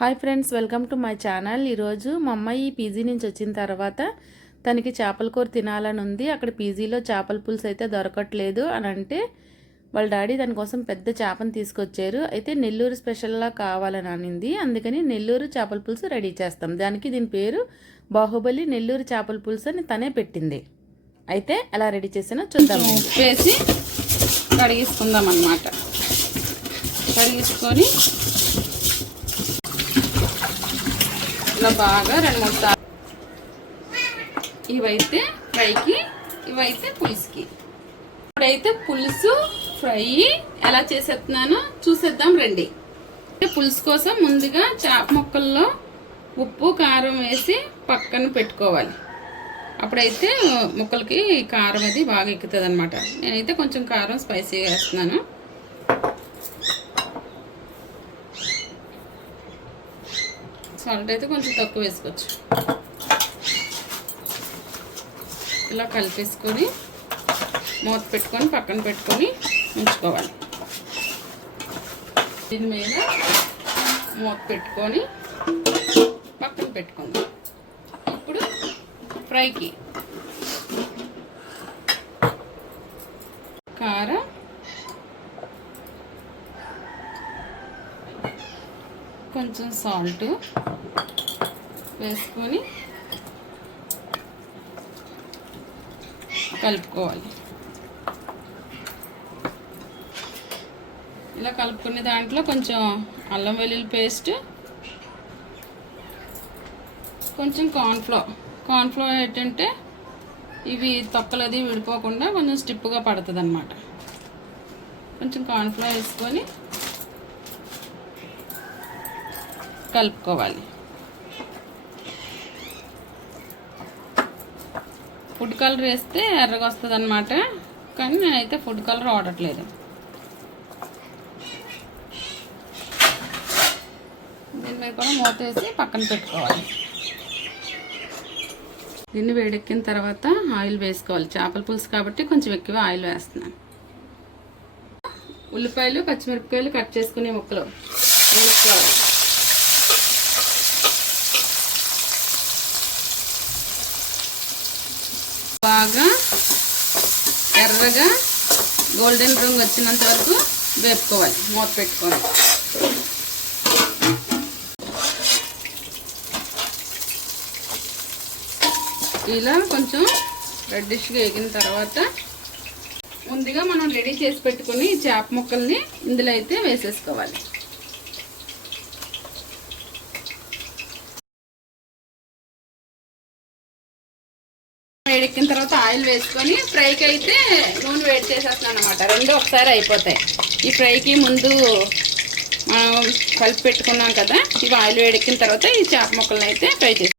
Hi friends, welcome to my channel. ఈరోజు మా అమ్మాయి పీజీ నుంచి వచ్చిన తర్వాత తనకి చేపల కూర తినాలని ఉంది. అక్కడ పీజీలో చేపల పులుసు అయితే దొరకట్లేదు అని అంటే వాళ్ళ డాడీ దానికోసం పెద్ద చేపను తీసుకొచ్చారు. అయితే నెల్లూరు స్పెషల్లా కావాలని అనింది. అందుకని నెల్లూరు చేపల పులుసు రెడీ చేస్తాం. దీని పేరు బాహుబలి నెల్లూరు చేపల పులుసు అని తనే పెట్టింది. అయితే ఎలా రెడీ చేసినా చూద్దాం. వేసి కడిగేసుకుందాం అన్నమాట. కడిగేసుకొని ఇలా బాగా 2-3 సార్లు. ఇవైతే ఫ్రైకి, ఇవైతే పులుసుకి. ఇప్పుడైతే పులుసు ఫ్రై ఎలా చేసేస్తున్నానో చూసేద్దాం రండి. పులుసు కోసం ముందుగా చేప ముక్కల్లో ఉప్పు కారం వేసి పక్కన పెట్టుకోవాలి. అప్పుడైతే ముక్కలకి కారం అది బాగా ఎక్కుతుంది అనమాట. నేనైతే కొంచెం కారం స్పైసీగా వేస్తున్నాను. సాల్ట్ అయితే కొంచెం తక్కువ వేసుకోవచ్చు. ఇలా కలిపేసుకొని మూత పెట్టుకొని పక్కన పెట్టుకొని ఉంచుకోవాలి. దీని మీద మూత పెట్టుకొని పక్కన పెట్టుకుందాం. ఇప్పుడు ఫ్రైకి కారం, కొంచెం సాల్ట్ వేసుకొని కలుపుకోవాలి. ఇలా కలుపుకునే దాంట్లో కొంచెం అల్లం వెల్లుల్లి పేస్ట్, కొంచెం కార్న్ఫ్లోర్ ఏంటంటే ఇవి తొక్కలది విడిపోకుండా కొంచెం స్టిప్గా పడుతుంది అన్నమాట. కొంచెం కార్న్ఫ్లోర్ వేసుకొని కలుపుకోవాలి. ఫుడ్ కలర్ వేస్తే ఎర్రగా వస్తుంది అన్నమాట. కానీ నేనైతే ఫుడ్ కలర్ వాడట్లేదు. దీని మీద కూడా మూత వేసి పక్కన పెట్టుకోవాలి. దీన్ని వేడెక్కిన తర్వాత ఆయిల్ వేసుకోవాలి. చేపల పులుసు కాబట్టి కొంచెం ఎక్కువ ఆయిల్ వేస్తున్నాను. ఉల్లిపాయలు, పచ్చిమిరపకాయలు కట్ చేసుకునే ముక్కలు వేసుకోవాలి. బాగా ఎర్రగా గోల్డెన్ రంగు వచ్చినంత వరకు వేపుకోవాలి మూత పెట్టుకొని. ఇలా కొంచెం రెడ్డిష్గా వేగిన తర్వాత ముందుగా మనం రెడీ చేసి పెట్టుకుని చేప ముక్కల్ని ఇందులో అయితే వేసేసుకోవాలి. వేడెక్కిన తర్వాత ఆయిల్ వేసుకొని ఫ్రైకి అయితే నూనె వేడి చేసేస్తున్నాను అనమాట. రెండు ఒకసారి అయిపోతాయి. ఈ ఫ్రైకి ముందు మనం కలిపి పెట్టుకున్నాం కదా, ఇవి ఆయిల్ వేడెక్కిన తర్వాత ఈ చేప ముక్కలను అయితే ఫ్రై చేసి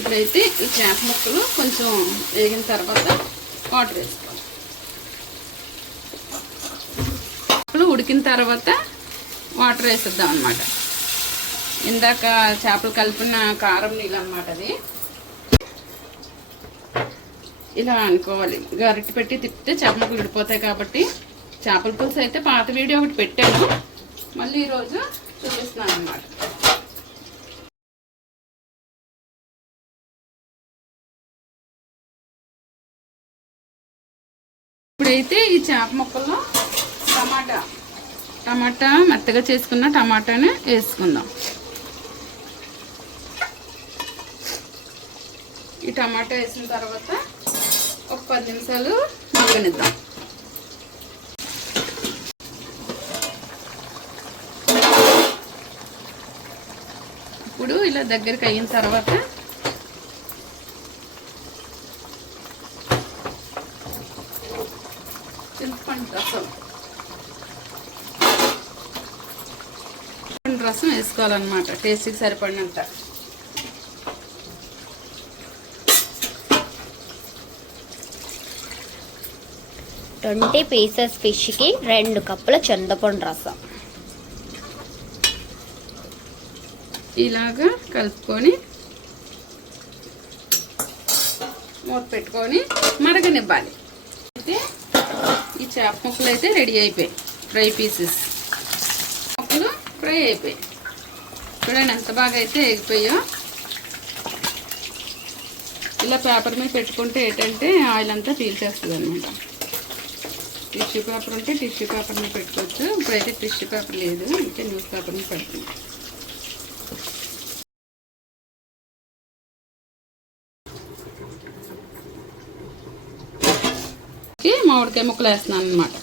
ఇప్పుడైతే ఈ చేప ముక్కలు కొంచెం వేగిన తర్వాత వాటర్ వేసుకోవాలి. ఉడికిన తర్వాత వాటర్ వేసేద్దాం అన్నమాట. ఇందాక చేపలు కలిపిన కారం నీళ్ళు అన్నమాట. అది ఇలా అనుకోవాలి. గరిటె పెట్టి తిప్పితే చేప ముక్కలు విడిపోతాయి. కాబట్టి చేపల పులుసు అయితే పాత వీడియో ఒకటి పెట్టాను, మళ్ళీ ఈరోజు చూపిస్తున్నాను అన్నమాట. ఇప్పుడైతే ఈ చేప ముక్కల్లో టమాటా మెత్తగా చేసుకున్న టమాటాని వేసుకుందాం. ఈ టమాటా వేసిన తర్వాత ఒక 10 నిమిషాలు మగ్గనిద్దాం. ఇప్పుడు ఇలా దగ్గరికి అయిన తర్వాత రసం వేసుకోవాలన్నమాట. టేస్ట్కి సరిపడినంత. 20 పీసెస్ ఫిష్కి 2 కప్పుల చింతపండు రసం. ఇలాగా కలుపుకొని మూత పెట్టుకొని మరగనివ్వాలి. అయితే ఈ చేప ముక్కలు అయితే రెడీ అయిపోయాయి. ఫ్రై పీసెస్ ముక్కలు ఫ్రై అయిపోయాయి. చూడండి ఎంత బాగా అయితే ఎగిపోయో. ఇలా పేపర్ మీద పెట్టుకుంటే ఏంటంటే ఆయిల్ అంతా పీల్చేస్తుంది అనమాట. టిష్యూ పేపర్ ఉంటే టిష్యూ పేపర్ మీద పెట్టుకోవచ్చు. ఇప్పుడైతే టిష్యూ పేపర్ లేదు, ఇంకా న్యూస్ పేపర్ మీద పెడుతుంది. మామిడికాయ ముక్కలు వేస్తున్నాను అనమాట.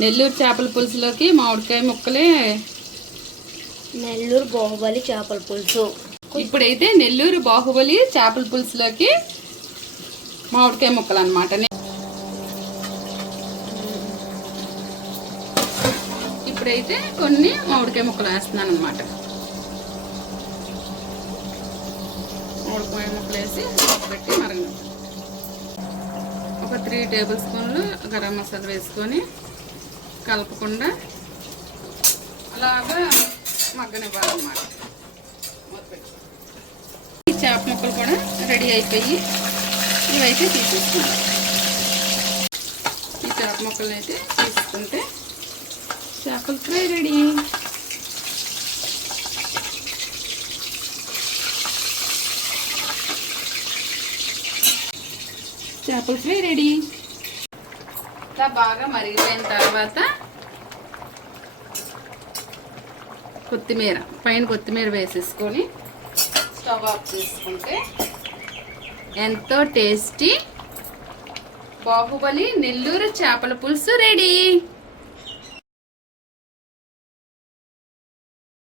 నెల్లూరు చేపల పులుసులోకి మామిడికాయ ముక్కలే. నెల్లూరు బాహుబలి చేపల పులుసు. ఇప్పుడైతే నెల్లూరు బాహుబలి చేపల పులుసులోకి మామిడికాయ ముక్కలు అనమాట. ఇప్పుడైతే కొన్ని మామిడికాయ ముక్కలు వేస్తున్నాను అనమాట. మామిడికాయ ముక్కలు వేసి పెట్టి మరగ ఒక 3 టేబుల్ స్పూన్లు గరం మసాలా వేసుకొని కలపకుండా అలాగా మగ్గనివ్వాలన్నమాట. ఈ చేప ముక్కలు కూడా రెడీ అయిపోయి ఇవైతే తీసేసుకున్నాం. ఈ చేప ముక్కలు అయితే తీసుకుంటే చేపల ఫ్రై రెడీ. చేపల ఫ్రై రెడీ. ఇలా బాగా మరిగిపోయిన తర్వాత పైన కొత్తిమీర వేసేసుకొని స్టవ్ ఆఫ్ చేసుకుంటే ఎంతో టేస్టీ బాహుబలి నెల్లూరు చేపల పులుసు రెడీ.